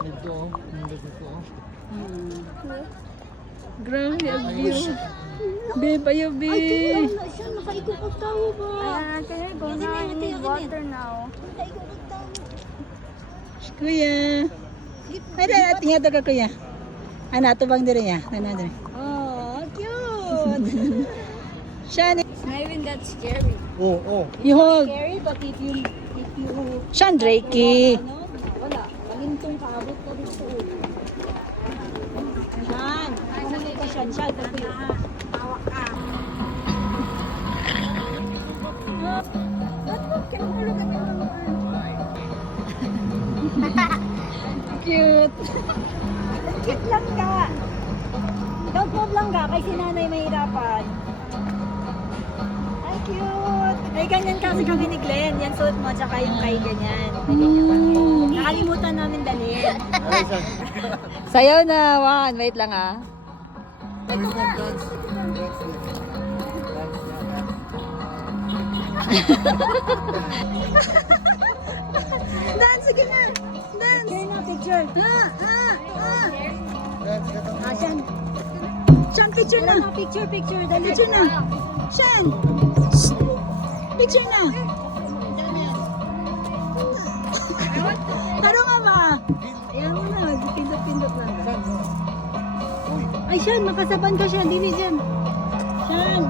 Dito, dito. Grabe ang view. Babe, ayaw, babe. Ay, siya, nakaikot ang tao ba? Ayan, kaya go na. I need water now. Nakaikot ang tao. Kuya. Ay, tingnan ito ka, kuya. Ano, ito bang diri niya? Ano, diri? Oh, cute. Siya, Maybe that's scary. Oo. you hold. Scary, but if you Siya, Drakey. ano, wala. Palintong kaabot ka dito. Yan. Kumuli ka siya. Siya, tabi. Tawak ka. Cute. Cute lang ka. Don't move lang ka, kay si nanay mahirapan. Ay, cute. Ay, ganyan kasi kami ni Glenn. Yan suot mo, tsaka yung kay ganyan. May ganyan kami. Nakalimutan namin dalhin. Sayaw na, Juan. Wait lang ah. Dance, sige na. Dance. Picture na, picture. Shan. Shan, picture na. Wala na, picture. Dali. Picture na. Shan. Picture na. Taro nga ba? Ayan mo na. Pindot-pindot lang. Ay, Shan, makasaban ka siya. Dili dyan. Shan.